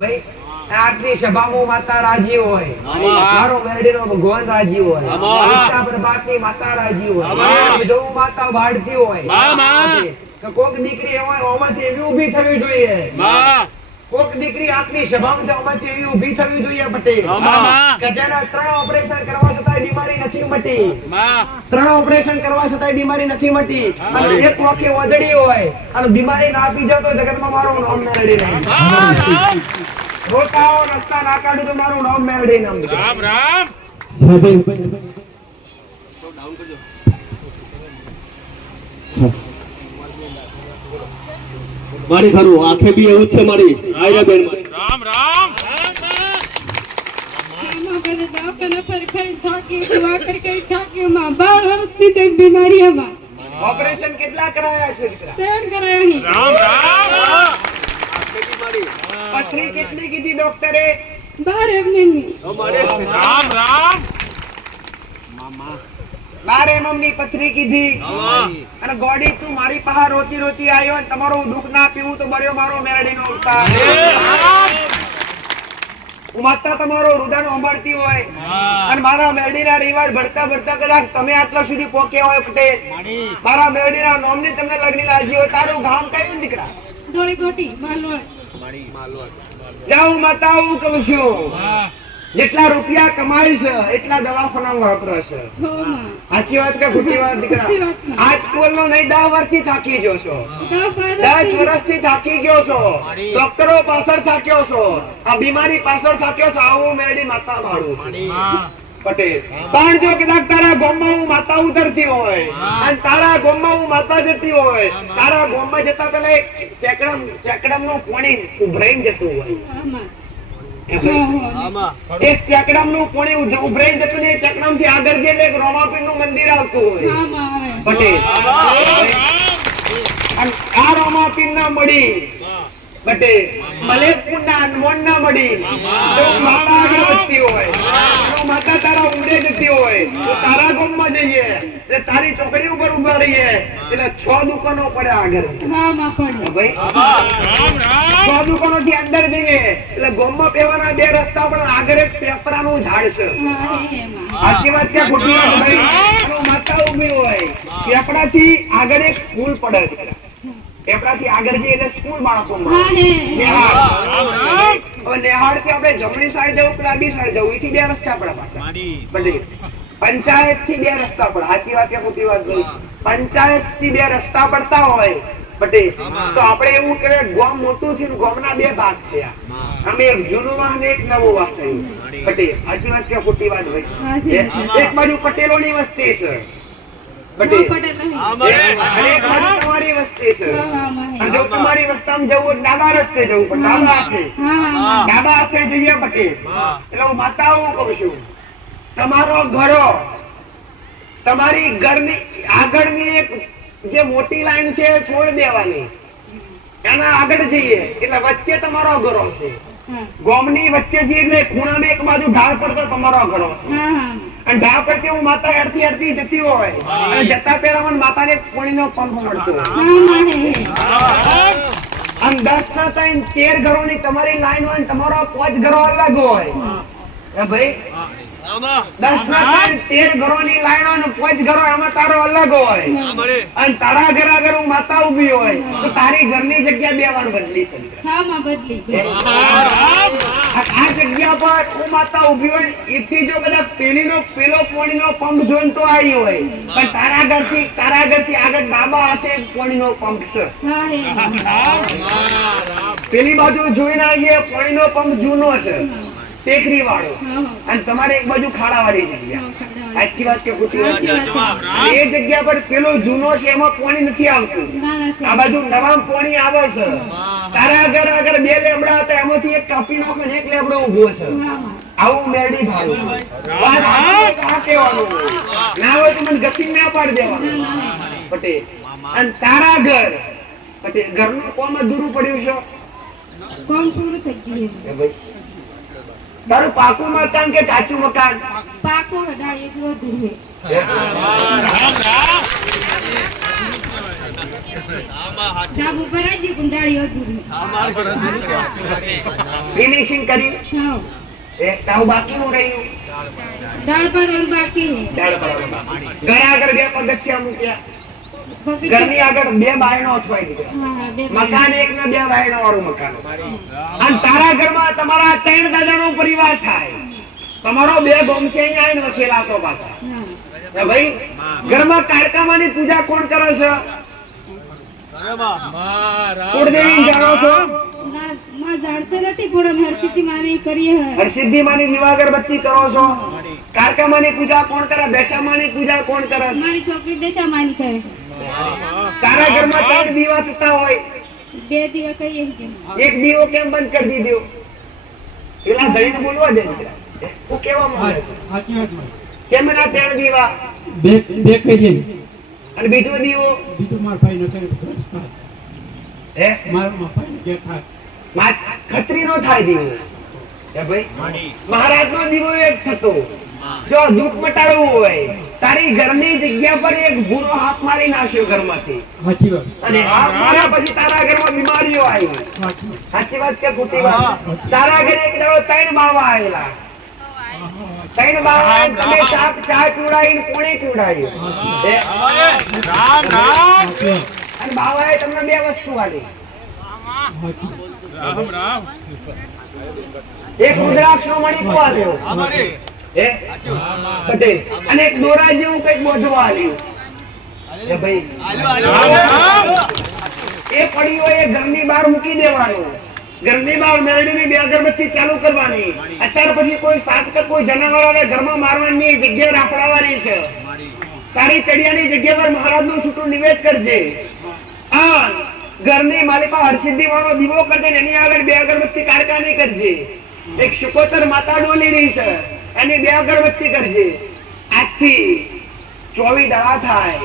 ભાઈ આટલી સભામાં માતા રાજી હોય, મારો મેરડીનો ભગવાન રાજી હોય, ઈચ્છા પ્રભાતની માતા રાજી હોય, જો માતા વાળતી હોય, તો કોક દીકરી હોય ઓમાંથી એવી ઊભી થવી જોઈએ, કોક દીકરી આટલી સભામાં ઓમાંથી એવી ઊભી થવી જોઈએ પટેલ, કે જેના 3 ઓપરેશન કરવા છતાંય બીમારી નથી મટી, 3 ઓપરેશન કરવા છતાંય બીમારી નથી મટી, અને એક વખતે વધડી હોય અને બીમારી ના આપી જાવ તો જગતમાં મારું નામ મેરડી નહીં. રોકાઓ રસ્તા ના કાઢું તો મારું નામ મેરડી નામ. રામ રામ. મારી ખરું આંખે બી એવું જ છે મારી આયરા બેન. રામ રામ. ઓપરેશન કેટલા કરાયા છે દીકરા? 3 કરાયા. રામ રામ. પથરી કેટલી કીધી ડોક્ટરે? 12 એમની. રામ રામ. 12 mm ની પથરી કીધી, અને ગોડી તું મારી પાસે રોતી રોતી આવ્યો અને તમારું દુઃખ ના પીવું તો બર્યો મારો મેરડીનો અવતાર. માતા તમારો રુદન સાંભળતી હોય અને મારા મેરડીના રિવાજ ભરતા ભરતા કદાચ તમે આટલા સુધી પહોંચ્યા હોય પટેલ, મારા મેરડીના નામની તમને લગ્ન લાગી હોય, તારું ગામ કયું દીકરા? ધોળીકોટી માલવડ. જાઉં માતા હું કહું છું, જેટલા રૂપિયા કમાય છે એટલા દવાખાનામાં વાપરશે. સાચી વાત કે ખોટી વાત દીકરા? આજ સ્કૂલનો નહીં 10 વર્ષથી થાકી ગયો છો, 10 વર્ષથી થાકી ગયો છો, ડોક્ટરો પાછળ થાક્યો છો, આ બીમારી પાછળ થાક્યો છો. આવું મેરડી માતા વાળું પટેલ. પણ જો કદાચ તારા ગામમાં હું માતા ઉતરતી હોય અને તારા ગામમાં હું માતા જતી હોય, તારા ગામમાં જતા પેલા એક ચેકડમ નું પાણી ઉભરાઈને જતું હોય, એક ચકડમ નું પાણી ઉભરાઈ જતું ને ચકડમ થી આગળ જઈને એક રોમાપીર નું મંદિર આવતું હોય પટેલ. આ રોમાપીર ના મળી પટેલ, મલેકપુર ના અનમોલ ના મળી, જો માતા આગળ વધતી હોય, જો માતા તારા ઊંડે જતી હોય તો તારા ગામમાં જઈએ એટલે તારી ચોકડી ઉપર ઉભા રહીએ એટલે 6 દુકાનો પડે આગળ. ભાઈ 6 દુકાનો થી અંદર જઈએ એટલે ગામમાં પેવાના 2 રસ્તા પણ આગળ એક પેપરાનું ઝાડ છે. સાચી વાત કે ખોટી વાત? માતા ઉભી હોય, પેપરા થી આગળ એક સ્કૂલ પડે, પેપરાથી આગળ જઈએ એટલે સ્કૂલ બાળકો નેહાડ થી આપણે જમણી સાઈડ જવું કે ડાબી સાઈડ જવું, એથી 2 રસ્તા પડે પાછા. પંચાયત થી 2 રસ્તા પડે. સાચી વાત કે ખોટી વાત? પંચાયત થી 2 રસ્તા પડતા હોય પટેલ તો આપણે એવું કે ગામ મોટું થયું, ગામના 2 ભાગ થયા, અમે એક જૂનું વાહ ને એક નવું વાહ થયું પટેલ. સાચી વાત કે ખોટી વાત? ભાઈ એક બાજુ પટેલોની વસ્તી છે પટેલ, અને એક બાજુ તમારી વસ્તી છે. જો તમારી વસ્તામાં જવું ડાબા રસ્તે જવું, પણ ડાબા હાથે જઈએ પટેલ. એટલે હું માતા હું કહું છું, તમારો ઘરો, તમારી ઘરની આગળની એક જે મોટી લાઈન છે છોડ દેવાની, એના આગળ જઈએ એટલે વચ્ચે તમારો ઘરો છે. ગામની વચ્ચે જઈએ એટલે ખૂણામાં એક બાજુ ઢાળ પડતો તમારો ઘરો છે, અને ઢાળ પરથી હું માતા હેડતી હેડતી જતી હોય અને જતા પહેલા મને માતાને પાણીનો પંપ મળતો, અને 10 ના 13 ઘરોની તમારી લાઈન હોય, તમારો 5 ઘરો અલગ હોય ભાઈ. 10 ના 13 ઘરોની લાઈન હોય ને 5 ઘરો એમાં તારો અલગ હોય, અને તારા ઘર આગળ હું માતા ઉભી હોય તો તારી ઘરની જગ્યા 2 વાર બદલી શકે. આ જગ્યા પર હું માતા ઉભી હોય એથી જો કદાચ પેલો પાણીનો પંપ જોઈને તો આવી હોય, પણ તારા ઘરથી આગળ ડાબા હાથે પાણીનો પંપ છે. પેલી બાજુ જોઈને આવીએ પાણીનો પંપ જૂનો છે, ટેકરી વાળો, અને તમારે એક બાજુ ખાડા વાળી જગ્યા. સાચી વાત કે ખોટી વાત? એ જગ્યા પર પેલો જૂનો છે એમાં પાણી નથી આવતું, આ બાજુ નવા પાણી આવે છે. તારા ઘર આગળ 2 લેબડા હતા, એમાંથી એક કાપી નાખો ને એક લેબડો ઉભો છે. આવું મેરડી ભાડું ના હોય તો મને ઘસી ના પાડી દેવાનું પટેલ. અને તારા ઘર પટેલ ઘરનું કોમ અધૂરું પડ્યું છે, કોમ પૂરું થઈ ગયું. તારું પાકું મકાન કે કાચું મકાન? પાકું એટલું દૂર. ધાબુ પર આજે કુંડાળી અધૂરી ફિનિશિંગ કરી હા એક તાવ બાકીનું રહ્યું દાળ પાડવાનું બાકી ચાલ બરાબર. ઘર આગળ બે પગથિયા મૂક્યા છે ઘરની આગળ બે બાયણો અથવાઈ દીધા હા બે મકાન એક ને બે બાયણો વાળું મકાન અને તારા ઘરમાં તમારા 3 દાદાનો પરિવાર થાય તમારો બે ગોમસે અહીંયા આવીને વસેલા છો પાછા હા હે ભાઈ ઘરમાં કાળકામાની પૂજા કોણ કરે છે કુળદેવી જાણો છો માં જાણતો નથી પણ અમે હરસિદ્ધિ માની કરીએ હે હરસિદ્ધિ માની દીવા અગરબત્તી કરો છો કાળકામાની પૂજા કોણ કરે દશામાની પૂજા કોણ કરે મારી છોકરી દશા માની કરે તારા ઘરમાં 3 દીવા થતા હોય 2 દિવસ કહીએ કે એક દીવો કેમ બંધ કરી દીધો પેલા ધણીને બોલવા દે હું કેવા માંગે છે કેમ ના 3 દીવા બે કહી દે અને બીજો દીવો બીજું માર ભાઈ નો કરે હે મારા ભાઈ જે થાય ખત્રીનો થાય દીવો હે ભાઈ મહારાજનો દીવો એક થતો જો દુઃખ મટાડવું હોય તારી ઘરની જગ્યા પર એક ભૂરો હાથ મારી નાખ્યો ઘરમાંથી સાચી વાત અને હાથ માર્યા પછી તારા ઘરમાં બીમારીઓ આવી સાચી વાત કે ખોટી વાત તારા ઘરે એક દાડો 3 બાવા આવેલા 3 બાવા આવીને તમે ચા પીવડાવીને કોણે પીવડાવ્યું હે? રામ રામ અને બાવાએ તમને 2 વસ્તુ આલી રામ રામ એક રુદ્રાક્ષનો મણિકો આલ્યો હે પટેલ અને એક દોરા જેવું કઈક બોધવા આલ્યું હે ભાઈ રામ રામ એ પડ્યો એ ઘરની બહાર મૂકી દેવાનું ઘરની બહાર મેરડીની 2 અગરબત્તી ચાલુ કરવાની અત્યાર પછી કોઈ સાત કે કોઈ જનાવર આવે ઘરમાં મારવાની જગ્યા રાપડાવાની છે તારી તળિયાની જગ્યા પર મહારાજનું છૂટું નિવેદ કરજે આ ઘરની માલિકા હરસિદ્ધિ માનો દીવો કરજે ને એની આગળ 2 અગરબત્તી કારકાની કરજે એક શુકોતર માતા ડોલી રહી છે એની 2 અગરબત્તી કરજે આજથી 24 દાડા થાય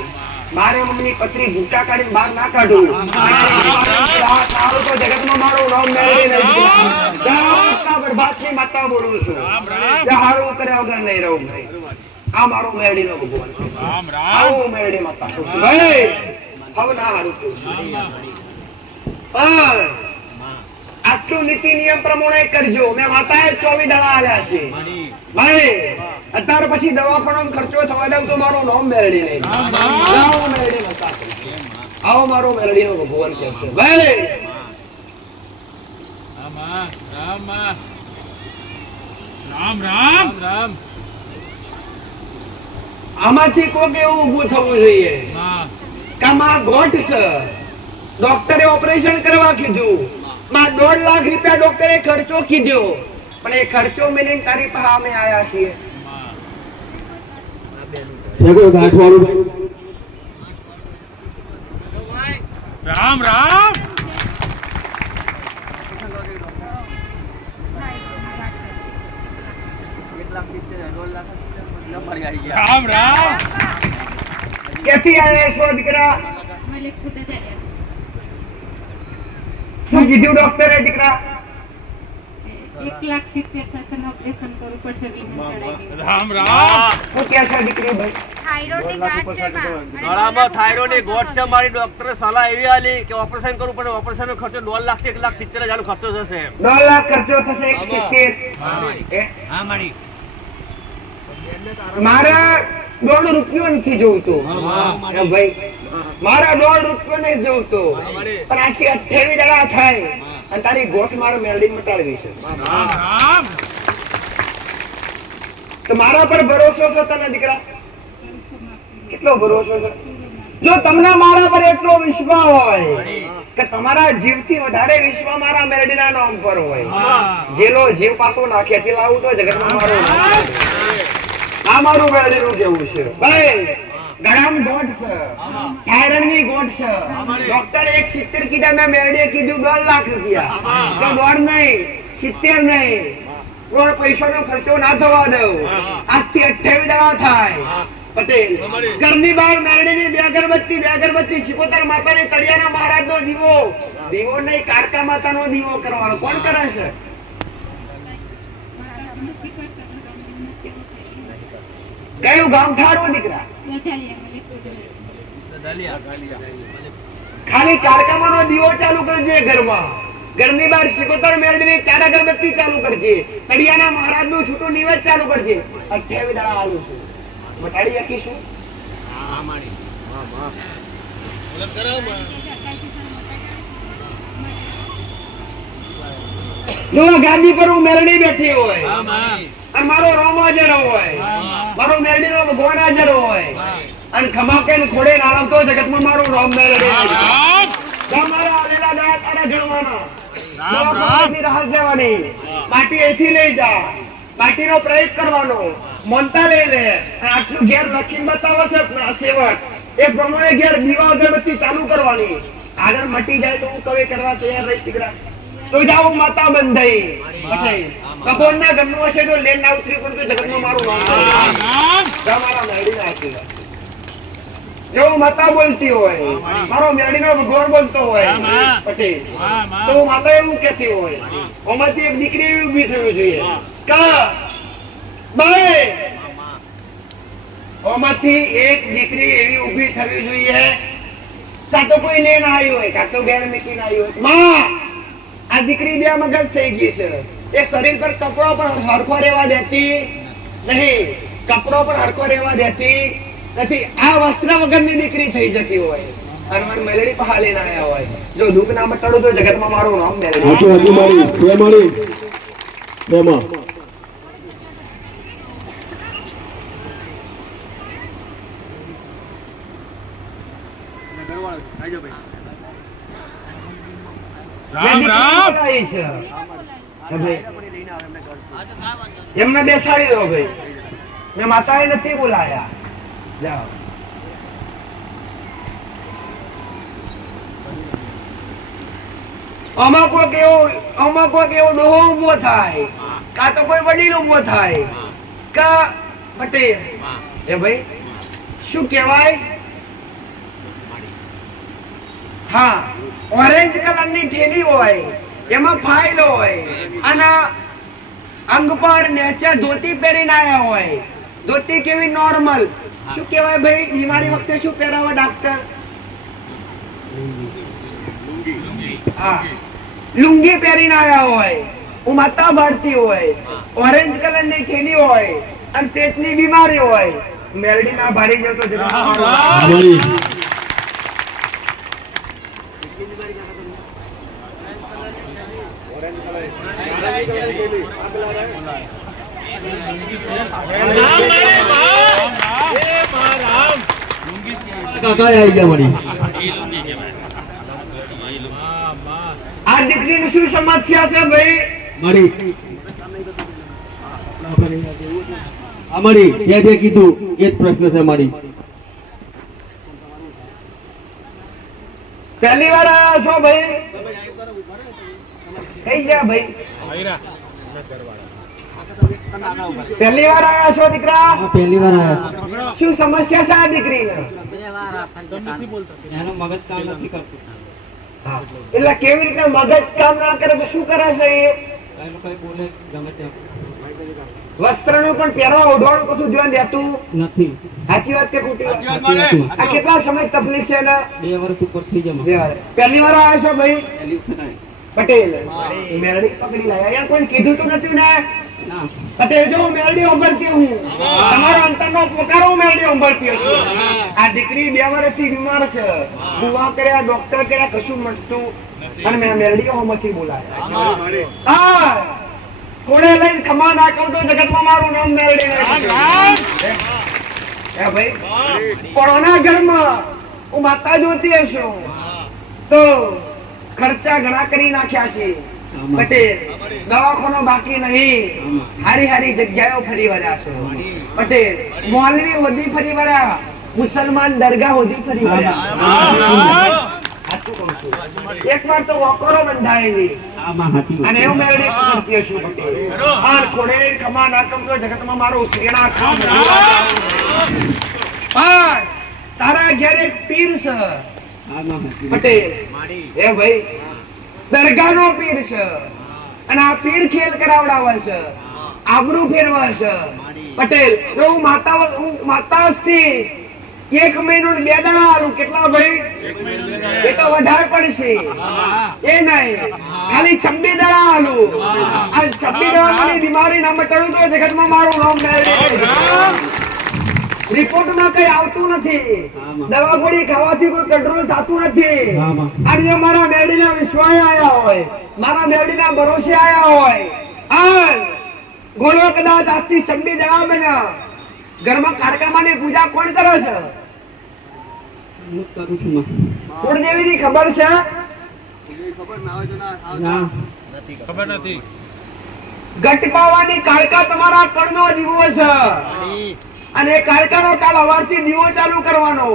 મારે મમ્મીની પત્રી ભૂકા કાઢીને બહાર ના કાઢું તો જગતમાં મારું નામ મેળવી નહીં બરબાદની માતા બોલું છું હારું કર્યા વગર નહીં રહું ભાઈ આ મારો મેરડીનો ભગવાન છે. રામ રામ આવું મેરડી માતા છું ભાઈ હવે ના હારું કહું છું. પણ આટલું નીતિ નિયમ પ્રમાણે કરજો મેં માતાએ 24 દાડા આલ્યા છે ભાઈ અત્યાર પછી દવાખાનામાં ખર્ચો થવા દઉં તો મારું નામ મેરડી નહીં આવો મેરડી માતા છે. આવો મારો મેરડીનો ભગવાન કે છે ભાઈ રામ રામ રામ આમાંથી કોક એવું ઊભું થવું જોઈએ કે માં ગોઠ છે ડોક્ટરે ઓપરેશન કરવા કીધું માં 1.5 લાખ રૂપિયા ડોક્ટરે ખર્ચો કીધો પણ એ ખર્ચો મેલીને તારી પાસે અમે આયા છીએ છેગો ગાંઠવાળું રામ રામ રામ રામ ક્યાંથી આયા છો દીકરા મને ખુદ જ શું કીધું ડોક્ટરે દીકરા 1,70,000 થશે ને ઓપરેશન કરવું પડશે વીમો ચડાવી રામ રામ શું કહે છે દીકરી ભાઈ ગળામાં થાઇરોઇડની ગોઠ છે મારી ડોક્ટરે સલાહ એવી આલી કે ઓપરેશન કરવું પડે ઓપરેશનનો ખર્ચો 1.5 લાખ થી 1,70,000 ખર્ચો થશે 1.5 લાખ ખર્ચો થશે 170 મારા 1.5 રૂપિયો નથી જોઈતું ભાઈ મારા 1.5 રૂપિયો નથી જોઈતો પણ આખી 28 દાડા થાય અને તારી ગોઠ મારે મેળવી મટાડવી છે રામ રામ તો મારા પર ભરોસો છે તને દીકરા કેટલો ભરોસો છે જો તમને મારા પર એટલો વિશ્વાસ હોય કે તમારા જીવથી વધારે વિશ્વાસ મારા મેરડીના નામ પર હોય જેલો જીવ પાછો નાખ્યાથી લાવું તો જગતમાં મારું નામ આવે. આ મારું મેરડીનું કેવું છે ભાઈ ગળામાં ગોઠ છે થાઇરોઇડની ગોઠ છે ડોક્ટરે 170 કીધા મેં મેરડીએ કીધું 1.5 લાખ રૂપિયા તો 1.5 નહીં 70 નહીં રોડ પૈસાનો ખર્ચો ના થવા દઉં આજથી 28 દાડા થાય પટેલ ઘરની બહાર મેરડીની 2 અગરબત્તી શિકોતર માતાની તળિયાના મહારાજનો દીવો નહીં કારકા માતાનો દીવો કરવાનો કોણ કરે છે કયું ગામ ઠારો દીકરા ખાલી કારકામાનો દીવો ચાલુ કરજે ઘરમાં. ઘરની બહાર સિકોતર મેળવીને 4 અગરબત્તી ચાલુ કરજે. કડિયાના મહારાજનું છૂટું નિવેદ ચાલુ કરજે. 28 દાડા આલું છું. મટાડી શકીશું? જો આ ગાદી પર હું મેલડી બેઠી હોય અને મારો રોમ હાજર હોય, મારો મેલડીનો ભગવાન હાજર હોય અને ખમાકે ને ખોડે ને આરામ તો જગતમાં મારું રોમ મેલડી મારા આલેલા દયા તારા ગણવાના. દવાખાનાની રાહ દેવાની. માટી અહીંથી લઈ જા. માટીનો પ્રયોગ કરવાનો. મોનતા લઈ લે. અને આટલું ઘેર લખીને બતાવો છે સેવક. એ પ્રમાણે ઘેર દીવા અગરબત્તી ચાલુ કરવાની. આગળ મટી જાય તો હું કવે કરવા તૈયાર રહી શીખરા. તો જાઓ માતા બંધાઈ પછી કપોળના ઘરનું હશે તો લેન ના ઉતરી પણ જગતમાં મારું નામ મારા મેળીને આશીર્વાદ. જો માતા બોલતી હોય, મારો મેળીનો ભગવાન બોલતો હોય પટેલ, તો માતા એવું કહેતી હોય ઓમાંથી એક દીકરી એવી ઊભી થવી જોઈએ કા ભાઈ, ઓમાંથી એક દીકરી એવી ઊભી થવી જોઈએ. કાં તો કોઈ લેન આવ્યું હોય, કાં તો ઘેર મૂકીને આવ્યું હોય. માં આ દીકરી બે મગજ થઈ ગઈ છે. એ શરીર પર કપડો પર હરખો રહેવા દેતી નહીં, કપડો પર હરખો રહેવા દેતી નથી. આ વસ્ત્ર વગરની દીકરી થઈ જતી હોય અને મારી મેલડી પહાલી ના આયા હોય. જો દુઃખ ના મટાડું તો જગતમાં મારું નામ મેલડી. હજુ મારી પ્રેમા રામ રામ એમને બેસાડી દો ભાઈ. મેં માતાએ નથી બોલાયા. જાઓ. આમાં કોઈ એવો ડોહો ઉભો થાય, કાં તો કોઈ વડીલ ઉભો થાય કા પટેલ. એ ભાઈ શું કહેવાય? હા, ઓરેન્જ કલરની થેલી હોય, એમાં ફાઇલ હોય અને અંગ પર નેચર ધોતી પહેરીને આયા હોય. ધોતી કેવી નોર્મલ. શું કહેવાય ભાઈ? બીમારી વખતે શું પહેરાવે ડાક્ટર? હા, લુંગી પહેરીને આયા હોય, માતા ભરતી હોય, ઓરેન્જ કલરની થેલી હોય અને પેટની બીમારી હોય. મેલડી ના ભારી જતો આવી ગયા મારી. આ દીકરીની શું સમસ્યા છે ભાઈ? મારી અમારી જે કીધું એ જ પ્રશ્ન છે મારી. પહેલી વાર આયા છો ભાઈ? થઈ ગયા ભાઈ. પહેલી વાર આયા છો દીકરા? પહેલી વાર આયા. શું સમસ્યા છે આ દીકરીને? એનો મગજ કામ નથી કરતું. એટલે કેવી રીતે મગજ કામ ના કરે તો શું કરે છે એ? બોલે ગમે તે વસ્ત્રનું પણ પહેરવા ઓઢવાનું કશું ધ્યાન દેતું નથી. સાચી વાત છે ખોટી વાત? આ કેટલા સમય તકલીફ છે ને? 2 વર્ષ ઉપર થઈ જાય. પહેલી વાર આવ્યા છો ભાઈ? પટેલ મેરડી પકડી લાયા. અહીંયા કોઈ કીધું તો નથી ને? પટેલ જો મેરડી ઉંબળતી હું, તમારો અંતરનો પોકારો મેરડી ઉંબળતી છું. આ દીકરી 2 વર્ષથી બીમાર છે. દુઆ કર્યા, ડોક્ટર કર્યા, કશું મળતું અને મેં મેરડી હોમથી બોલાયા. હા, કોડે લઈને ખમા ના કહું તો જગતમાં મારું નામ મેરડી નહીં. ભાઈ કોરોના ઘરમાં હું માતા જોતી હશું તો ખર્ચા ઘણા કરી નાખ્યા છે પટેલ. દવાખાનો બાકી નહીં. હારી જગ્યાઓ ફરી વર્યા છો પટેલ. મૌલવી હોદી ફરી વર્યા, મુસલમાન દરગાહ હોદી ફરી વર્યા. એક વાર તો વકોરો બંધાયેલી અને એવું મેળવી પકડતી હશું પટેલ. આ ખોડે ખમા ના કમ તો જગતમાં મારું શ્રીણા ખામ. તારા ઘેર એક પીર છે પટેલ. એ ભાઈ દરગાહનો પીર છે અને આ પીર ખેલ કરાવડાવે છે, આબરૂ ફેરવે છે પટેલ. હું માતાથી 1 મહિનો ને 2 દાડા આલું કેટલા ભાઈ? એ તો વધારે પડશે. એ નહીં, ખાલી 26 દાડા આલું. આ 26 દાડાની બીમારી ના મટાડું તો જગતમાં મારું નામ મેળવી. રિપોર્ટમાં કઈ આવતું નથી, દવા ગોળી ખાવાથી કોઈ કંટ્રોલ થતું નથી. આજે મારા મેરડીના વિશ્વાસે આયા હોય, મારા મેરડીના ભરોસે આયા હોય, આ ગોળો કદાચ આજથી 26 દાડા બન્યા. ઘરમાં કારકામાની પૂજા કોણ કરે છે? કુળદેવીની ખબર છે? ખબર નથી. ગટપાવાની કાળકા તમારા કણનો દીવો છે, અને કાળકાનો કાલ સવારથી દીવો ચાલુ કરવાનો.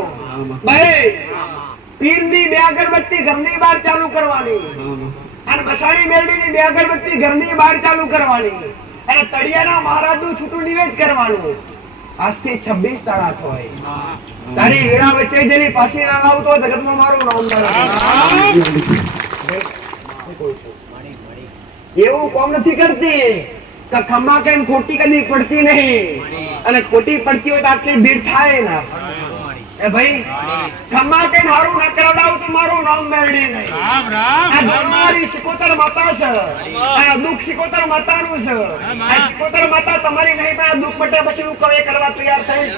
ભાઈ પીરની 2 અગરબત્તી ઘરની બહાર ચાલુ કરવાની, અને મસાણી મેરડીની 2 અગરબત્તી ઘરની બહાર ચાલુ કરવાની, અને તળિયાના મહારાજનું છૂટું નિવેદ કરવાનું. આજથી 26 દાડા થાય. તારી વેળા વચ્ચે જેલી પાછી ના લાવું તો જગતમાં મારું નામ એવું કોમ નથી કરતી કે ખમ્મા કેમ ખોટી કદી પડતી નહીં, અને ખોટી પડતી હોય તો આટલી ભીડ થાય ના. એ ભાઈ ખમ્મા કેમ હારું ના કરાવડાવું તો મારું નામ મેળવી નહીં. રામ રામ. આ તમારી શિકોતર માતા છે, આ દુઃખ શિકોતર માતાનું છે. આ શિકોતર માતા તમારી નહીં, પણ આ દુઃખ મટે પછી હું કવે કરવા તૈયાર થઈશ.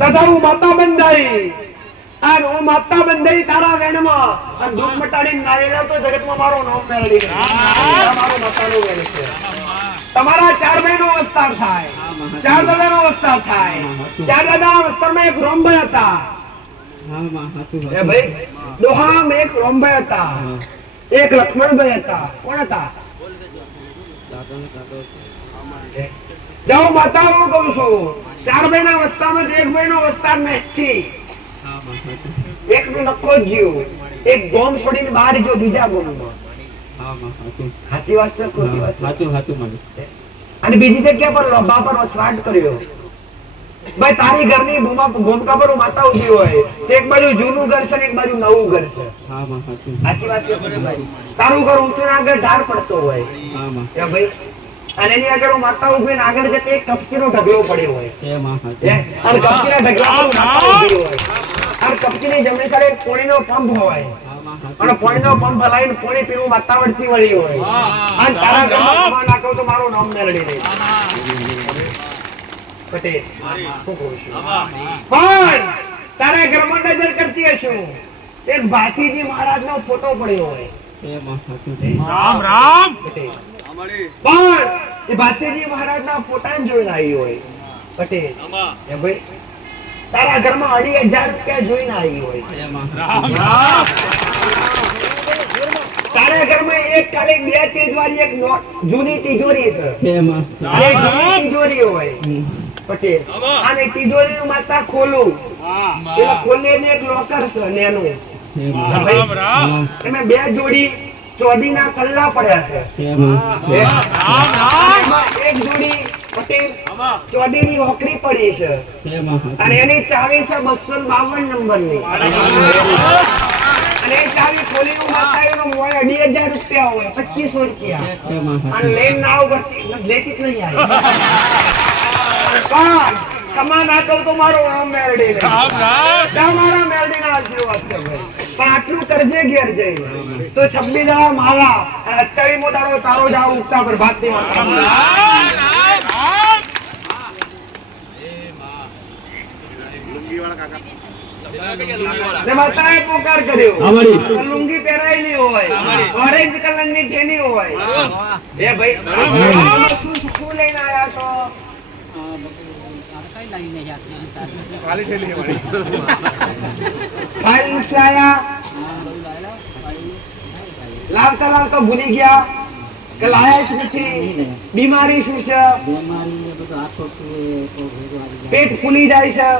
તથા હું માતા બંધાઈ, અને હું માતા બંધાઈ તારા વેણમાં, અને દુઃખ મટાડીને નારી લાવ તો જગતમાં મારું નામ મેળવી નહીં. મારું માતાનું વેણ છે. તમારા 4 ભાઈનો વિસ્તાર થાય, 4 દાદાનો વિસ્તાર થાય. 4 દાદાના વિસ્તારમાં એક રોમભાઈ હતા. એ ભાઈ દોહામાં એક રોમભાઈ હતા, એક લક્ષ્મણભાઈ હતા. કોણ હતા? જાઓ માતા હું કહું છું, 4 ભાઈના વિસ્તારમાં એક ભાઈનો વિસ્તાર નથી. એક નું નક્કો જ જીવ, એક ગોમ છોડીને બહાર ગયો બીજા ગોમમાં. સાચી વાત છે ખોટી વાત? અને બીજી જગ્યા પર લોભા પર વસવાટ કર્યો. ભાઈ તારી ઘરની ભૂમિકા પર માતા ઉભી હોય, એક બાજુ જૂનું ઘર છે ને એક બાજુ નવું ઘર છે. સાચી વાત છે ભાઈ? તારું ઘર ઊંચું આગળ ઢાર પડતો હોય ભાઈ, અને એની આગળ હું માતા ઉભી આગળ જતે એક કપચીનો ઢગલો પડ્યો હોય, અને કપચીના ઢગલા પર માતા ઉભી હોય, અને કપચીની જમણી સાઈડે એક પાણીનો પંપ હોય, અને પાણીનો પંપ હલાવીને પાણી પીવું માતા વળતી વળી હોય, અને તારા ઘરમાં સામાન નાખો તો મારું નામ મેળવી નહીં. પટેલ શું કહું છું? પણ તારા ઘરમાં નજર કરતી હશું, એક ભાથીજી મહારાજનો ફોટો પડ્યો હોય. રામ રામ. પણ એ ભાથીજી મહારાજના ફોટાને જોઈને આવી હોય. પટેલ એ ભાઈ તારા ઘરમાં 2,500 રૂપિયા જોઈને આવી હોય. રામ રામ. તારા ઘરમાં એક કાલે 2 તેજવારી એક જૂની તિજોરી છે, એક જૂની તિજોરી હોય. પટેલ અને તિજોરીનું માતા ખોલું, એટલે ખોલીને એક લોકર છે નેનું. રામ રામ. એમાં 2 જોડી ચોદીના કલ્લા પડ્યા છે. રામ રામ. એક જોડી પટેલ ચોદીની હોકરી પડી છે, અને એની ચાવી છે 252 નંબરની. અને એ ચાવી ખોલીને માતાનો મોય 2,500 રૂપિયા હોય, 2500 રૂપિયા. અને લઈને ના ઉપરથી લેતી જ નહીં આવી. પણ કમા ના કહું તો મારું નામ મેરડી નહીં. રામ રામ. તમારા મેરડીના આશીર્વાદ છે ભાઈ. પણ આટલું કરજે ઘેર જઈને તો 26 દાડા મારા, અને 28મો દાડો તારો જાવ ઉગતા પર ભાગતી માતા. માતાએ પોકાર કર્યો, લુંગી પહેરાયેલી હોય, ઓરેન્જ કલરની થેલી હોય. એ ભાઈ શું શું લઈને આયા છો? ફાઇલ ઉછાયા, લાવતા લાવતા ભૂલી ગયા કે લાયા જ નથી. બીમારી શું છે? પેટ ફૂલી જાય છે,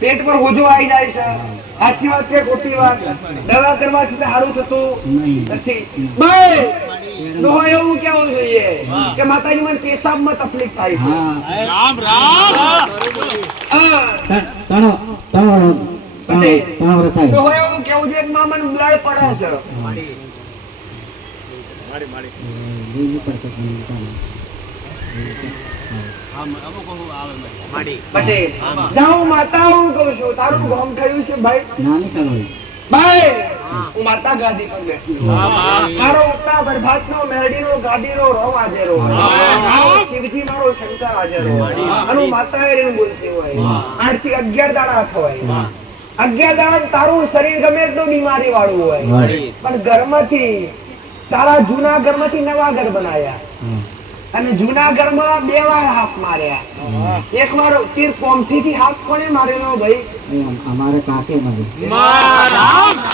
પેટ પર હોજો આવી જાય છે. સાચી વાત કે ખોટી વાત? દવા કરવાથી સારું થતું નથી. એવું કેવું જોઈએ કે માતાજી મને પેશાબમાં તકલીફ થાય છે. રામ રામ. તો એવું કેવું જોઈએ કે મામા ને બ્લડ પડે છે. પટેલ જાઉં માતા હું કહું છું તારું ગામ કયું છે ભાઈ ભાઈ હું માતા ગાદી પર બેઠી છું. મારો ઉગતા પ્રભાતનો મેરડીનો ગાદીનો રોમ હાજરો મારો શિવજી મારો શંકર હાજરો અને હું માતા એરીને બોલતી હોય 8 થી 11 દાડા હોય 11 દાડા તારું શરીર ગમે એટલું બીમારી વાળું હોય પણ ઘરમાંથી તારા જૂના ઘરમાંથી નવા ઘર બનાયા અને જૂના ઘરમાં 2 વાર હાથ માર્યા. એક વાર તીર કોમથી હાથ કોને મારેલો ભાઈ? અમારે કાકે મારી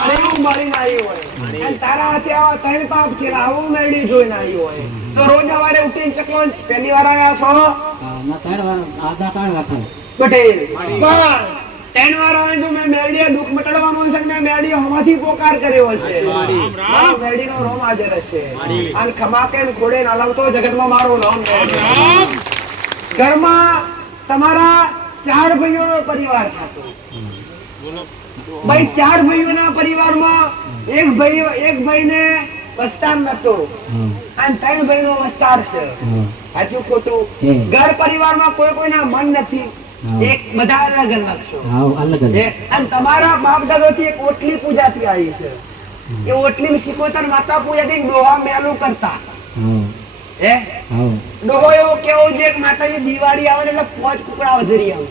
અરે હું મારીને આવી હોય અને તારા હાથે આવા 3 પાપ થયેલા આવું મેળી જોઈને આવી હોય તો રોજ સવારે ઉઠીને ચકલો પહેલી વાર આયા છો ના 3 વાર આધા 3 વાર થાય. પટેલ પણ 3 વાર આવે તો મેં મેળીએ દુઃખ મટાડવાનો છે મેં મેળી હમાંથી પોકાર કર્યો હશે મારો મેળીનો રોમ હાજર હશે અને ખમાકે ને ખોડે નાલવતો જગતમાં મારું નામ મેળી. ઘરમાં તમારા 4 ભાઈઓનો પરિવાર થતો ભાઈ 4 ભાઈઓના પરિવારમાં એક ભાઈને વસ્તાર નતો અને 3 ભાઈનો વસ્તાર છે. સાચું ખોટું? ઘર પરિવારમાં કોઈના મન નથી એક બધા અલગ અલગ છો અને તમારા બાપ દાદાથી એક ઓટલી પૂજાથી આવી છે. એ ઓટલી શિકોતર માતા પૂજાથી ડોહા મેલું કરતા હે ડોહો એવો કેવો છે કે માતાજી દિવાળી આવે એટલે 5 કુકડા વધરી આવે.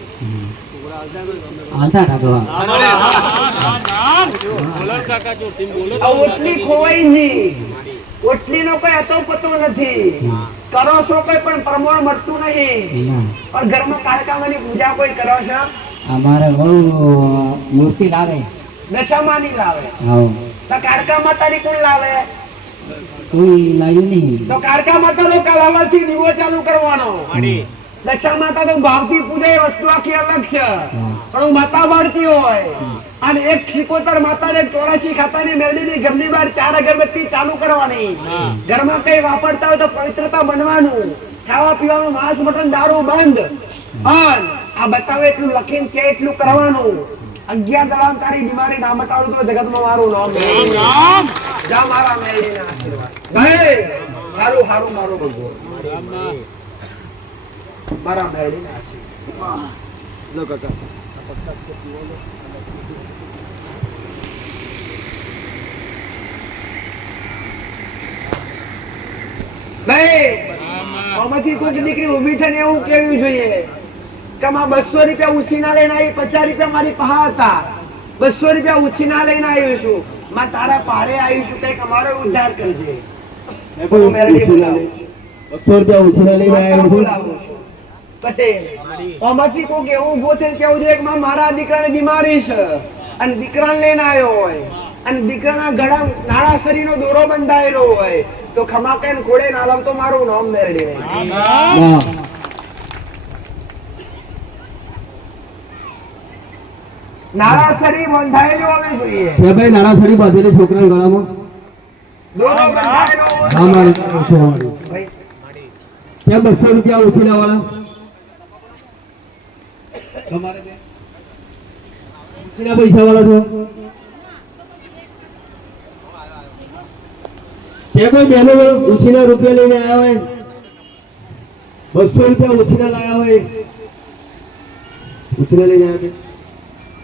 ઓટલી ખોવાઈ જી ઓટલી નો કોઈ અતો પતો નથી કરો છો કોઈ પણ પ્રમાણ મળતું નહીં પણ ઘરમાં કાળકામાની પૂજા કોઈ કરો છો? અમારે બહુ મૂર્તિ લાવે દશામાની લાવે તો કાળકા માતાની કોણ લાવે? કોઈ લાવ્યું નહીં તો કાળકા માતાનો કલાવરથી દીવો ચાલુ કરવાનો. દશા માતા તો ભાવથી પૂજે એ વસ્તુ આખી અલગ છે પણ હું માતા વાળતી હોય અને એક શિકોતર માતા ને 84 ખાતાની મેળવીની ઘરની બહાર 4 અગરબત્તી ચાલુ કરવાની. ઘરમાં કઈ વાપરતા હોય તો પવિત્રતા બનવાનું. ખાવા પીવાનું માંસ મટન દારૂ બંધ અને આ બતાવે એટલું લખીને કે એટલું કરવાનું. 11 દલામ તારી બીમારી ના મટાડું તો જગતમાં મારું નામ જા મારા મેળવીના આશીર્વાદ ભાઈ હારું હારું મારું ભગવાન મારા મેળવીના આશીર્વાદ. આમાંથી કોઈ દીકરી ઉભી થઈને એવું કેવું જોઈએ કે માં 200 રૂપિયા ઉછીના લઈને આવી 50 રૂપિયા મારી પાસે હતા 200 રૂપિયા ઉછીના લઈને આવ્યો છું માં તારા પારે આવ્યું છું કઈક અમારો ઉદ્ધાર કરજે. 200 રૂપિયા ઉછીના લઈને આવ્યો છું. પટેલ આમાંથી કોઈક એવું ઉભો થઈને કેવું જોઈએ કે માં મારા દીકરાને બીમારી છે અને દીકરાને લઈને આવ્યો હોય અને દીકરાના ગળા નાળા શરીરનો દોરો બંધાયેલો હોય તો ખમાકે ને ખોડે નાલમ તો મારું નામ મેળવી નહીં. નાળા શરીર બંધાયેલું હોવી જોઈએ. કે ભાઈ નાના છોડી બાંધેલી છોકરાના ગળામાં દોરો બંધાયેલો હોવો હા મારી છોકરાવાળી. ભાઈ કેમ 200 રૂપિયા ઉછીના વાળા તમારે બે ઉછીના પૈસા વાળા છો કે કોઈ બહેનો ઉછીના રૂપિયા લઈને આવ્યા હોય 200 રૂપિયા ઉછીના લાયા હોય ઉછીના લઈને આવ્યા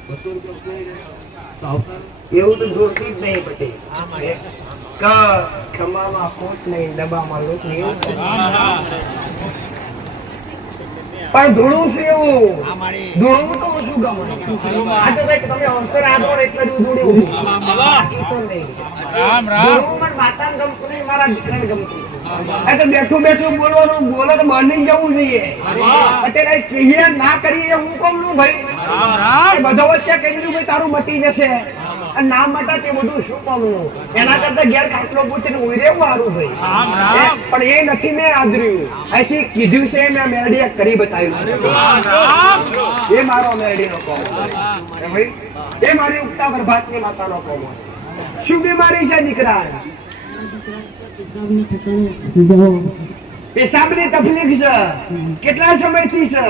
200 રૂપિયા ઉછીના લઈને આવ્યા એવું તો જોરથી જ નહીં પટેલ કે ખમામાં ખોટ નહીં ડબ્બામાં લોટ નહીં એવું છે. પણ ધૂળું શું એવું ધૂળું તો શું ગમે આ તો કઈક તમે અવસર આપો ને એટલે જ ધૂળું બાકી તો નહીં. ધૂળું પણ માતાને ગમતું નહીં મારા દીકરાને ગમતું. આ તો બેઠું બેઠું બોલવાનું બોલો તો બની જવું જોઈએ. પટેલ કહીએ ના કરીએ હું કહું છું ભાઈ બધા વચ્ચે કહી દીધું ભાઈ તારું મટી જશે અને ના મટા તે બધું શું કામનું? એના કરતા ઘેર ખાટલો પૂછીને ઉઈ રહેવું સારું ભાઈ. પણ એ નથી મેં આદર્યું અહીંથી કીધું છે મેં મેરડીએ કરી બતાવ્યું છે. એ મારો મેરડીનો કોમ છે ભાઈ. એ મારી ઉગતા પ્રભાતની માતાનો કોમ છે. શું બીમારી છે દીકરા? પેશાબની તકલીફ છે. કેટલા સમયથી છે?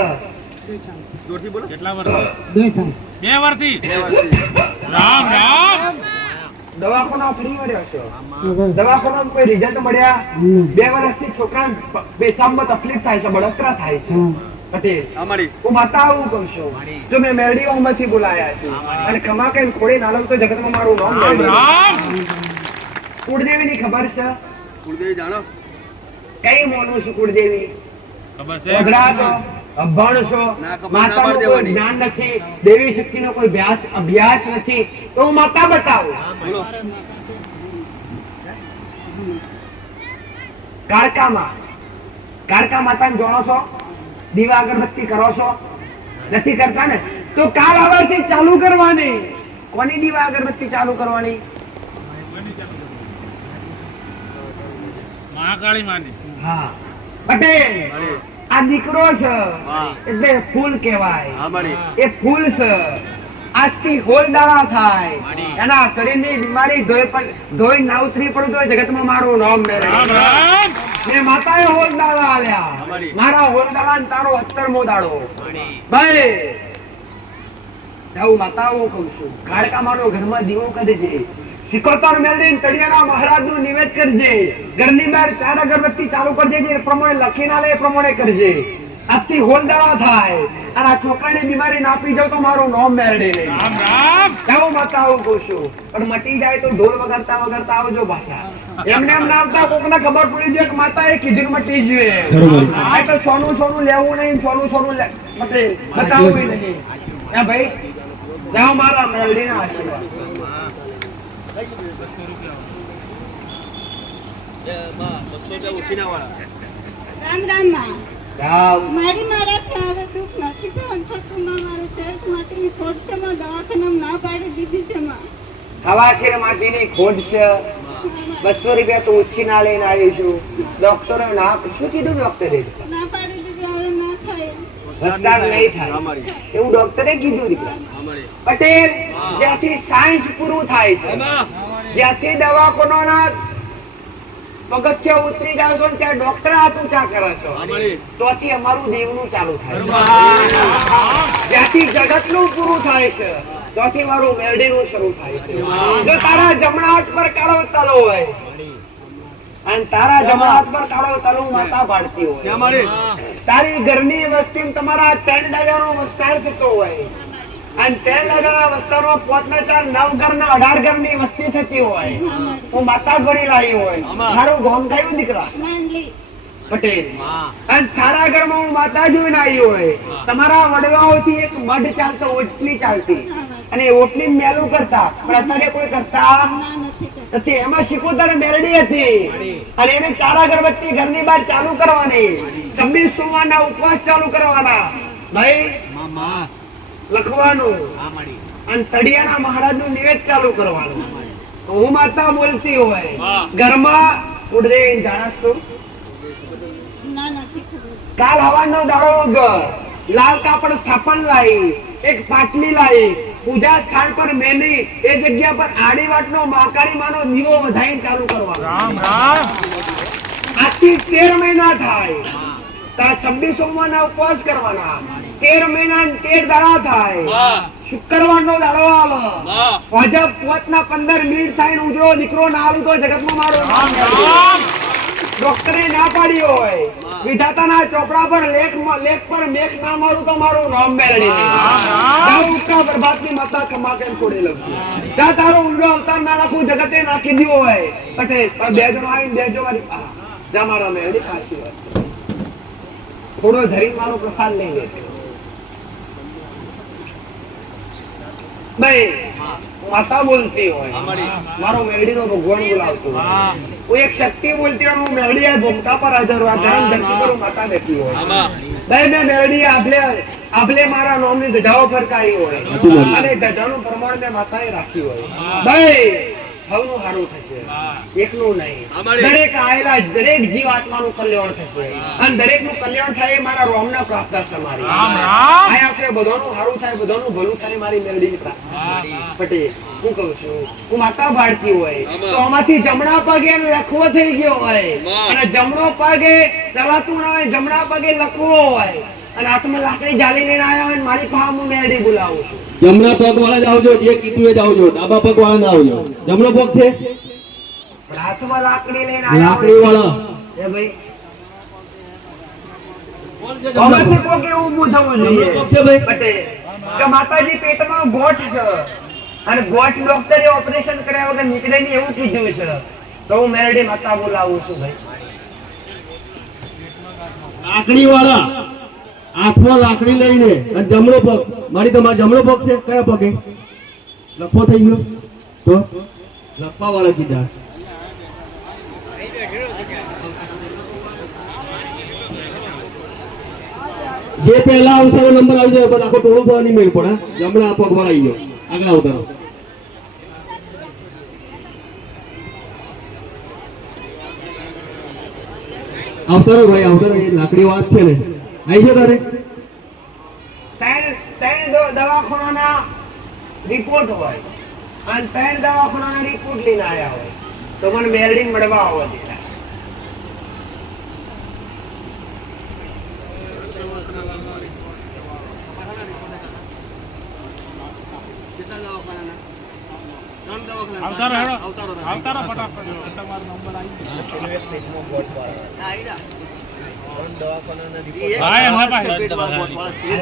કેટલા વર્ષ? 2 વર્ષથી. રામ રામ દવાખાના ફરી વળ્યો છો દવાખાનામાં કોઈ રિઝલ્ટ મળ્યા 2 વર્ષથી છોકરાને પેશાબમાં તકલીફ થાય છે બળતરા થાય છે પટેલ અમારી હું બતાવું કહું છું જો મેં મેરડીઓમાંથી બોલાયા છે અને ખમા કઈ ખોડી નાલમ તો જગતમાં મારું નામ રામ મેરડી. રામ કુળદેવીની ખબર છે કુળદેવી જાણો કઈ મોનું છું કુળદેવી ખબર છે ઓગળા છો અભણ છો ના ખબર, ના માતાનું પાડી કોઈ દેવાની. જ્ઞાન નથી દેવી શક્તિનો કોઈ અભ્યાસ નથી તો હું માતા બતાવું બોલો કાળકા માતાને જાણો છો દીવા અગરબત્તી કરો છો નથી કરતા ને તો કાલ હવેથી ચાલુ કરવાની કોની દીવા અગરબત્તી ચાલુ કરવાની મહાકાળી માની હા પટેલ મારી આ દીકરો છે હા. એટલે ફૂલ કહેવાય અમારી એ ફૂલ છે આજથી હોલ દાડા થાય એના શરીરની બીમારી ધોઈ ના ઉતરી પડું તો જગતમાં મારું નામ મેળવે રામ રામ મેં માતાએ હોલ દાડા આલ્યા અમારી. મારા હોલ દાડા ને તારો 17મો દાડો ભાઈ જાઉં માતા હું કહું છું કાળકા માનો ઘરમાં દીવો કરજે સિકોતર મેળવીને તળિયાના મહારાજનું નિવેદ કરજે ઘરની બહાર 4 અગરબત્તી ચાલુ કરજે જે પ્રમાણે લખીને આલે એ પ્રમાણે કરજે આજથી હોલદાળા થાય અને આ છોકરાની બીમારી ના પી જાવ તો મારું નામ મેળવી નહીં રામ રામ જાઓ માતા હું કહું છું પણ મટી જાય તો ઢોલ વગાડતા વગાડતા આવજો પાછા એમને એમ નામતા કોકને ખબર પડી જાય કે માતા એ કીધું કે મટી જોઈએ આ તો સોનું લેવું નહીં સોનું બતાવવું નહીં હે ભાઈ જાઓ મારા મેળવીના આશીર્વાદ રામ રામ માં જાઓ મારી મારાથી હવે દુઃખ નથી સહન થતું માં મારે શેર માટેની ખોટ છે માં દવાખાનામાં ના પાડી દીધી છે માં હવાશેર માટીની ખોટ છે 200 રૂપિયા તો ઉછી ના લઈને આવી છું ડોક્ટરે ના શું કીધું ડોક્ટરે ના પાડી દીધી હવે ના થાય વસ્તાર નહીં થાય અમારી એવું ડોક્ટરે કીધું દીકરા અમારી પટેલ જ્યાંથી સાયન્સ પૂરું થાય છે જ્યાંથી દવાખાનાના પગથિયા ઉતરી જાવ છો ને ત્યાં ડોક્ટર હાથ ઊંચા કરે છો અમારી તોથી અમારું દેવનું ચાલુ થાય છે જ્યાંથી જગતનું પૂરું થાય છે તોથી મારું મેરડીનું શરૂ થાય છે જો તારા જમણા હાથ પર કાળો તલો હોય અને તારા જમણા હાથ પર કાળો તલો માતા પાડતી હોય અમારી તારી ઘરની વસ્તી તમારા 3 દાદાનો વિસ્તાર થતો હોય અને 3 દાદાના વિસ્તારમાં 5 ના 4 9 ઘરના 18 ઘરની વસ્તી થતી હોય હું માતા ગણી લાવી હોય મારું ગામ કયું દીકરા માંડલી પટેલ અને તારા ઘરમાં હું માતા જોઈને આવી હોય તમારા વડવાઓથી એક મઢ ચાલતો ઓટલી ચાલતી અને ઓટલી મેલું કરતા પણ અત્યારે કોઈ કરતા ના નથી કરતી નથી એમાં શિકોતર મેરડી હતી અને એને 4 અગરબત્તી ઘરની બહાર ચાલુ કરવાની 26 સોમવારના ઉપવાસ ચાલુ કરવાના ભાઈ લખવાનું અને તળિયાના મહારાજનું નિવેદ ચાલુ કરવાનું તો હું માતા બોલતી હોય ઘરમાં ઉડદે જાણસ તું ના નથી ખબર કાલ હવાનો દાડો લાલ કાપડ સ્થાપન લાવી એક પાટલી લાવી પૂજા સ્થાન પર મેલી એ જગ્યા પર આડી વાટનો મહાકાળી માનો દીવો વધાઈને ચાલુ કરવાનો રામ રામ આજથી 13 મહિના થાય તારા 26 સોમવારના ઉપવાસ કરવાના 13 મહિના 13 દાડા થાય શુક્રવારનો દાડો આવે હજબ પોતના 15 મિનિટ થાય ને ઉજળો દીકરો ના આલું તો જગતમાં મારો નામ રામ ડોક્ટરે ના પાડી હોય વિધાતાના ચોપડા પર લેખ પર મેઘ ના મારું તો મારું નામ મેળવી નહીં ઉકા બરબાદની માતા કમા કેમ કોડે લખું ત્યાં તારો ઊંડો અવતાર ના લખું જગતે નાખી દીધો હોય પટેલ પણ 2 જણો આવીને 2 જવારી જા મારા મેળવી આશીર્વાદ થોડો ધરી મારો પ્રસાદ લઈ લે ભાઈ માતા બોલતી હોય મારો મેરડીનો ભગવાન બોલાવતો હોય वो एक शक्ति बोलती है वो मेलडी है भूमिका पर हाजर हुआ धर्म धरती पर माता बैठी હોય ભાઈ મેં મેલડી આભલે મારા નામની ધજાઓ ફરકાઈ હોય અને ધજાનું પ્રમાણ મેં માતાએ રાખ્યું હોય ભાઈ હવનું હારું થશે એકનું નહીં દરેક આયેલા દરેક જીવ આત્માનું કલ્યાણ થશે અને દરેકનું કલ્યાણ થાય એ મારા રોમના પ્રાર્થના છે મારી રામ રામ આયા છે બધાનું હારું થાય બધાનું ભલું થાય મારી મેલડીની પ્રાર્થના પટેલ હું કહું છું હું માતા બાળતી હોય તો આમાંથી જમણા પગે લખવો થઈ ગયો હોય અને જમણો પગે ચલાતું ના હોય જમણા પગે લખવો હોય અને હાથમાં લાકડી જાલી લઈને આવ્યા હોય ને મારી પાસે હું મેરડી બોલાવું છું. જમણા પગ વાળા જ આવજો, જે કીધું એ જ આવજો, ડાબા પગ વાળા ના આવજો. જમણો પગ છે પણ હાથમાં લાકડી લઈને આવ્યા લાકડી હોય. વાળા. એ ભાઈ હવેથી કોક એવું ઊભું થવું જોઈએ જમણો પગ છે ભાઈ. પટેલ કે માતાજી પેટમાં ગોઠ છે અને ગોઠ ડોક્ટરે ઓપરેશન કર્યા વગર નીકળે નહીં એવું કીધું છે, તો હું મેરડી માતા બોલાવું છું ભાઈ. લાકડી વાળા હાથમાં લાકડી લઈને અને જમણો પગ. મારી તમારો જમણો પગ છે, કયા પગે? લખો થઈ ગયો તો લખવા વાળા કીધા. જે પહેલા આવશે એનો નંબર આવી જાય, પણ આખો ટોળો ભરવાની મેળ પડે. જમણા પગમાં આવી ગયો, આગળ આવતા આવતા રહો ભાઈ, આવતા રહો. એ લાકડી વાત છે ને, આવી છે તારે. ત્રણ દવાખાનાના રિપોર્ટ હોય અને ત્રણ દવાખાનાના રિપોર્ટ લઈને આવ્યા હોય તો મને મેરડી મળવા આવવા દેતા. આવતારો હેડો. આવતારો ફટાફટ. તમારો નંબર આવી ગયો. ભાઈ એમના પાસે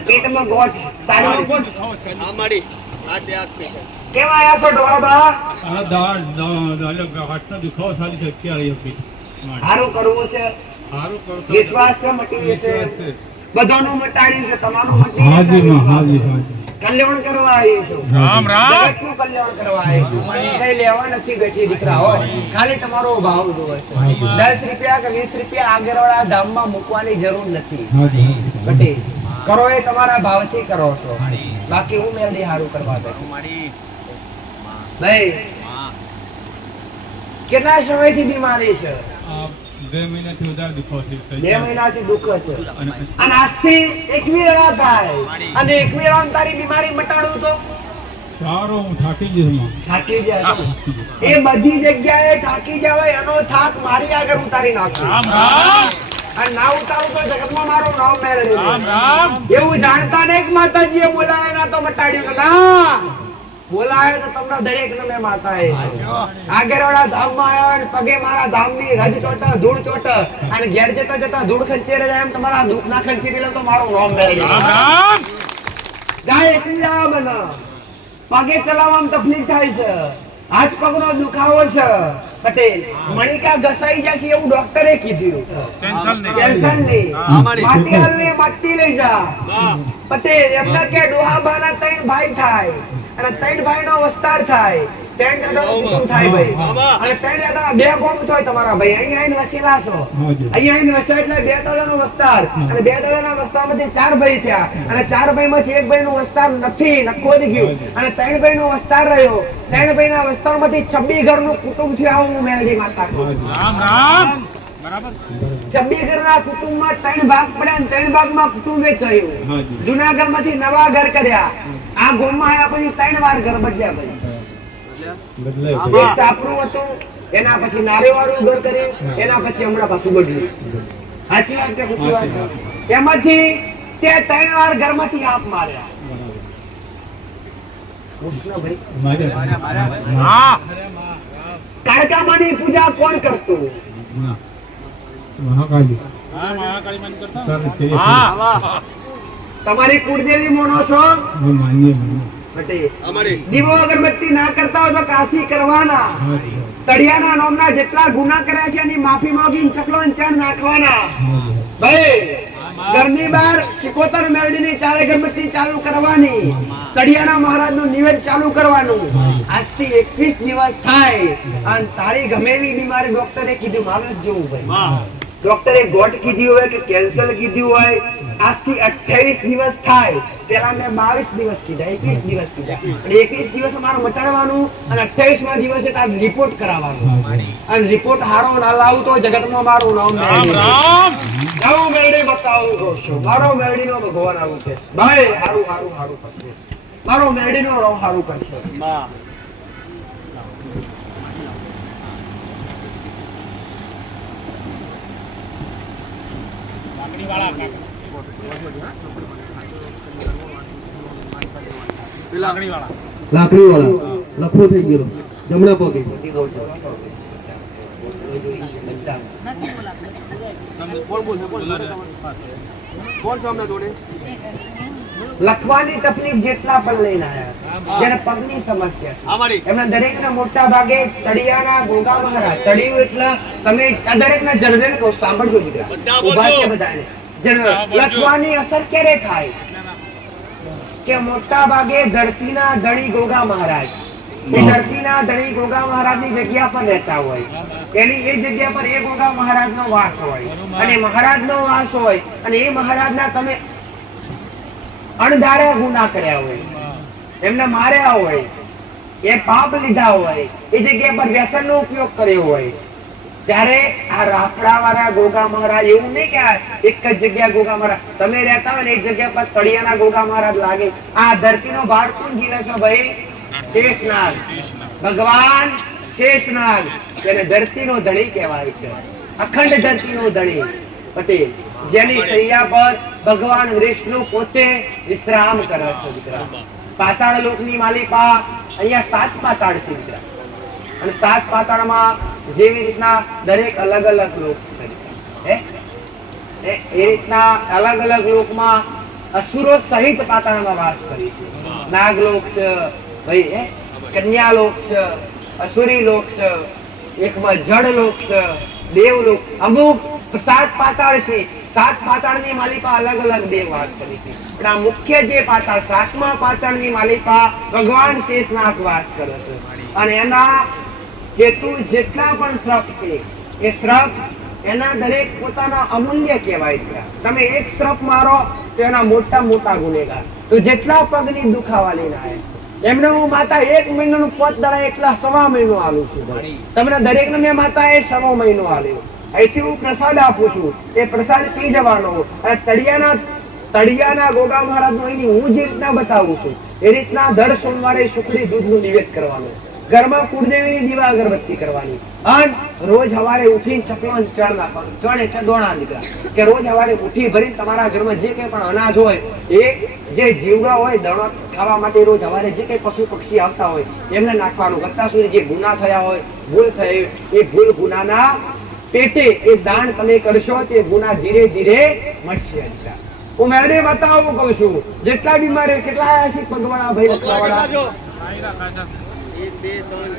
પેટમાં ગોઠ સારી કેવા આવ્યા છો ડોળાબા? સારું કરવું છે, વિશ્વાસ છે, મટી જશે. બધાનું મટાડ્યું છે, તમારું મટી જશે. કલ્યાણ કરવા આવી છું. રામ રામ. જગતનું કલ્યાણ કરવા આવી છું. કઈ લેવા નથી બેઠી દીકરા હોય, ખાલી તમારો ભાવ જોવે છે. 10 રૂપિયા કે 20 રૂપિયા આગળવાળા ધામમાં મૂકવાની જરૂર નથી. બટી કરો એ તમારા ભાવથી કરો છો, બાકી હું મેરડી હારું કરવા દઉં. ભાઈ કેટલા સમયથી બીમારી છે? 2 મહિનાથી વધારે દુખો છે. 2 મહિનાથી દુઃખ છે અને આજથી 21 વેળા થાય અને 21 વેળામાં તારી બીમારી મટાડું તો સારો હું થાકી જઈશ. થાકી જાય. એ બધી જગ્યાએ થાકી જવાય, એનો થાક મારી આગળ ઉતારી નાખો. રામ રામ. અને ના ઉતારું તો જગતમાં મારું નામ મેળવી રામ રામ. એવું જાણતા ને માતાજીએ બોલાય ના તો મટાડ્યું ના બોલાય તો તમને દરેક ને મેં માતાએ આગળવાળા ધામમાં આવ્યા હોય ને પગે મારા ધામની રજ ચોટ ધૂળ ચોટ અને ઘેર જતા જતા ધૂળ ખંચેરે જાય એમ તમારા દુઃખ ના ખંચેરી લે તો મારું નામ મેળવી રામ રામ. ગાય એકલા બને પગે ચલાવવામાં તકલીફ થાય છે, હાથ પગનો દુખાવો છે. પટેલ મણિકા ઘસાઈ જશે એવું ડોક્ટરે કીધું. ટેન્શન નહીં. ટેન્શન નહીં. માટી હલવી માટી લઈ જા. પટેલ એમને કે ડોહાબાના 3 ભાઈ થાય અને 3 ભાઈનો વસ્તાર થાય, 3 દાદાનું કુટુંબ થાય ભાઈ. અને 3 દાદાના 2 ગોમ થાય તમારા ભાઈ. અહીંયા આવીને વસેલા છો, અહીંયા આવીને વસ્યા એટલે 2 દાદાનો વસ્તાર અને 2 દાદાના વસ્તારમાંથી 4 ભાઈ થયા અને 4 ભાઈમાંથી 1 ભાઈનું વસ્તાર નથી નખો જ ગયું અને 3 ભાઈનો વસ્તાર રહ્યો. 3 ભાઈના વસ્તારમાંથી 26 ઘરનું કુટુંબ થયું. આવું હું મેરડી માતા કહું. રામ રામ. બરાબર. 26 ઘરના કુટુંબમાં 3 ભાગ પડ્યા અને 3 ભાગમાં કુટુંબ વેચાયું. જૂના ઘરમાંથી નવા ઘર કર્યા. આ ગોમમાં આવ્યા પછી 3 વાર ઘર બદલ્યા ભાઈ. એક સાપરું હતું, એના પછી નારેવાળું ઘર કર્યું, એના પછી હમણાં પાછું બદલ્યું. સાચી વાત છે ખોટી વાત? એમાંથી તે 3 વાર ઘરમાંથી આપ માર્યા. હા. કાળકામાની પૂજા કોણ કરતું? મહાકાળી મંદ કરતા. હા. તમારી કુળદેવી મોનો છો? દીવો અગરબત્તી ના કરતા હોય તો કાથી કરવાના. તળિયાના નામના જેટલા ગુના કર્યા છે એની માફી માંગીને ચકલો અને ચણ નાખવાના. ભાઈ ઘરની બહાર શિકોતર મેરડીની 4 અગરબત્તી ચાલુ કરવાની, તળિયાના મહારાજનું નિવેદ ચાલુ કરવાનું. આજથી 21 દિવસ થાય અને તારી ગમે એવી બીમારી ડોક્ટરે કીધું મારે જ જોવું ભાઈ. ડોક્ટરે ગોટ કીધી હોય કે કેન્સર કીધું હોય, આજથી 28 દિવસ થાય. પેલા મેં 22 દિવસ કીધા, 21 દિવસ કીધા અને 21 દિવસ મારે મટાડવાનું અને 28મા દિવસે તાર રિપોર્ટ કરાવવાનો અને રિપોર્ટ હારો ના લાવું તો જગતમાં મારું નામ નવું મેરડી બતાવું કહું છું. મારો મેરડીનો ભગવાન આવું છે ભાઈ. હારું હારું હારું કરશે મારો મેરડીનો રવ હારું કરશે. લાકડી વાળા. લાકડી વાળા લખો થઈ ગયો જમણા પગે લખવાની તકલીફ જેટલા પણ લઈને આવ્યા જેને પગની સમસ્યા છે એમના દરેકના મોટા ભાગે તળિયાના ગોગા મહારાજ તળિયું એટલે તમે આ દરેકના જનરલ કહો સાંભળજો દીકરા ઉભા છે બધાને જનરલ લખવાની અસર ક્યારે થાય કે મોટા ભાગે ધરતીના ધણી ગોગા મહારાજ એ ધરતીના ધણી ગોગા મહારાજની જગ્યા પર રહેતા હોય એની એ જગ્યા પર એ ગોગા મહારાજનો વાસ હોય અને મહારાજનો વાસ હોય અને એ મહારાજના તમે અણધાર્યા ગુના કર્યા હોય એમને માર્યા હોય એ પાપ લીધા હોય એ જગ્યા પર વ્યસનનો ઉપયોગ કર્યો હોય ત્યારે આ રાફડા વાળા ગોગા મહારાજ એવું નહીં કે એક જ જગ્યા ગોગા મહારાજ તમે રહેતા હોય ને એક જગ્યા પર તળિયાના ગોગા મહારાજ લાગે આ ધરતીનો ભાર કોણ ઝીલે છે ભાઈ શેષનાગ ભગવાન શેષનાગ તેને ધરતીનો ધણી કહેવાય છે અખંડ ધરતીનો ધણી પટેલ જેની શૈયા પર ભગવાન વિષ્ણુ પોતે વિશ્રામ કરે છે દીકરા પાતાળ લોકની માલિકા અહીંયા 7 પાતાળ છે દીકરા અને 7 પાતાળમાં જેવી રીતના દરેક અલગ અલગ લોક છે એ રીતના અલગ અલગ લોકમાં અસુરો સહિત પાતાળમાં વાસ કરી છે નાગલોક છે ભાઈ કન્યા લોક છે અસુરી લોક છે એકમાં જળ લોક છે દેવલોક અમુક 7 પાતાળ છે 7 પાતાળની માલિકા અલગ અલગ દેવ વાસ કરી છે પણ આ મુખ્ય જે પાતાળ 7મા પાતાળની માલિકા ભગવાન શેષનાગ વાસ કરે છે અને એના હેતુ જેટલા પણ શ્રપ છે એ શ્રપ એના દરેક પોતાના અમૂલ્ય કહેવાય છે તમે એક શ્રપ મારો તો એના મોટા મોટા ગુનેગાર તો જેટલા પગની દુખાવા લઈને આવ્યા એમને હું માતા 1 મહિનાનું 5 દાડા એટલા 1.5 મહિનો આલું છું તમને દરેકને મેં માતા એ 1.5 મહિનો આલ્યો અહીંથી હું પ્રસાદ આપું છું એ પ્રસાદ પી જવાનો અને તળિયાના ગોગા મહારાજનું અહીંની હું જે રીતના બતાવું છું એ રીતના દર સોમવારે સુખડી દૂધનું નિવેદ કરવાનું ઘરમાં કુળદેવીની દીવા અગરબત્તી કરવાની અને રોજ સવારે ઉઠીને ચકલાને ચણ નાખવાનું ચણ એટલે દોણા દીકરા કે રોજ સવારે ઉઠી ભરીને તમારા ઘરમાં જે કંઈ પણ અનાજ હોય એ જે જીવડા હોય દણો ખાવા માટે રોજ સવારે જે કંઈ પશુ પક્ષી આવતા હોય એમને નાખવાનું કરતા સુધી જે ગુના થયા હોય ભૂલ થઈ એ ભૂલ ગુનાના પેટે એ દાન તમે કરશો તે ગુના ધીરે ધીરે મળશે હું મેરડી માતા આવું કહું છું જેટલા બીમાર કેટલા આવ્યા છે પગવાળા ભાઈ લખવાવાળા 1 2 3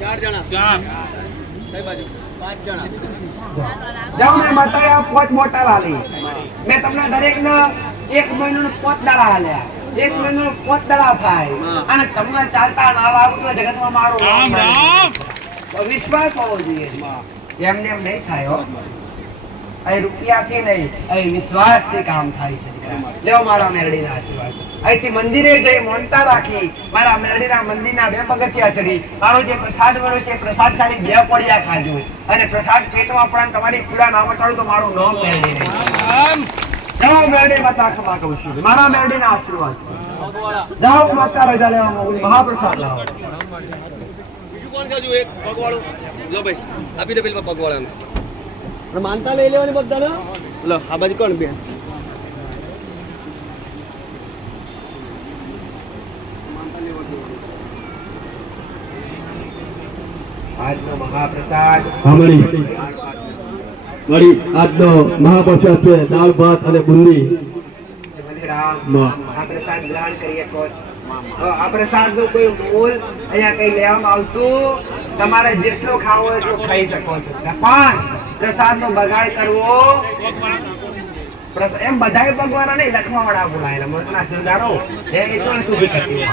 4 જણા કઈ બાજુ 5 જણા જાઓ મેં માતાએ 5 બોટલ આલી મેં તમને દરેકને 1 મહિનાનું 5 દાડા આલ્યા 1 મહિનાનું 5 દાડા થાય અને તમને ચાલતા ના લાગુ તો જગતમાં મારો રામ રામ વિશ્વાસ હોવો જોઈએ એમને એમ નહીં થાય હો અહીં રૂપિયાથી નહીં અહીં વિશ્વાસથી કામ થાય છે લેવો મારા મેરડીના આશીર્વાદ અહીંથી મંદિરે જઈ મોનતા રાખી મારા મેરડીના મંદિરના 2 પગથિયા ચડી મારો જે પ્રસાદ મળ્યો છે પ્રસાદ ખાલી 2 પડિયા ખાજો અને પ્રસાદ પેટમાં પણ તમારી પીડા ના મટાડો તો મારું નામ મેરડી નહીં જાઓ મેરડી માતા ક્ષમા કહું છું મારા મેરડીના આશીર્વાદ જાઓ માતા રજા લેવા માંગુ મહાપ્રસાદ લાવો બીજું કોણ ખાજુ એક પગવાળું લો ભાઈ આપી દે પેલા પગવાળાને માનતા લઈ લેવાની બધાને લો આ બાજુ કોણ બેન આજનો મહાપ્રસાદ વળી આજનો મહાપ્રસાદ છે દાળ ભાત અને બુંદી આ પ્રસાદ ગ્રહણ કરીએ કોચ આ પ્રસાદ નું કોઈ મૂલ અહીંયા કઈ લેવામાં આવતું તમારે જેટલો ખાવો હોય એટલો ખાઈ શકો છો પણ પ્રસાદ નો બગાડ કરવો એમ બધાય ભગવાન નહીં લખવાવાળા બોલાયેલા મોટના સરદારો એ તો સુધી કરતી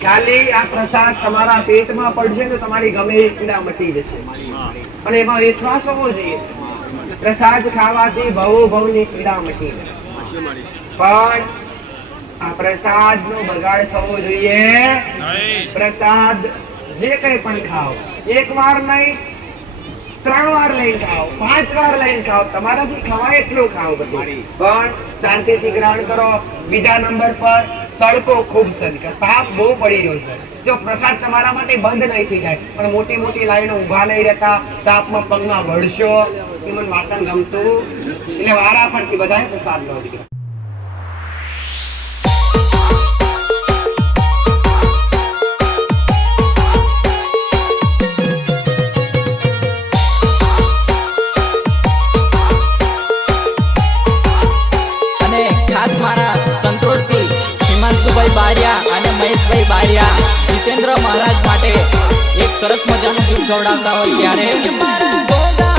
ખાલી આ પ્રસાદ તમારા પેટમાં પડશે તો તમારી ગમે એ પીડા મટી જશે અને એમાં વિશ્વાસ હોવો જોઈએ પ્રસાદ ખાવાથી ભવની પીડા મટી જશે પણ આ પ્રસાદ નો બગાડ થવો જોઈએ પ્રસાદ જે કઈ પણ ખાઓ 1 વાર નહીં 3 વાર લઈને ખાઓ 5 વાર લઈને ખાઓ તમારાથી ખવાય એટલું ખાઓ બધું પણ શાંતિથી ગ્રહણ કરો બીજા નંબર પર તડકો ખૂબ છે કે તાપ બહુ પડી રહ્યો છે. જો પ્રસાદ તમારા માટે બંધ નહીં થઈ જાય પણ મોટી મોટી લાઈનો ઊભા નહીં રહેતા, તાપમાં પગમાં વળશો, એ મને માતાને ગમતું એટલે વારા ફરતી બધાએ પ્રસાદ લો દીકરા. અને ખાસ મારા સંતોષથી હિમાંશુભાઈ બારિયા અને મહેશભાઈ બારિયા જીતેન્દ્ર મહારાજ માટે એક સરસ મજાનું ગીત ગવડાવતા હોય ત્યારે મારા ગોગા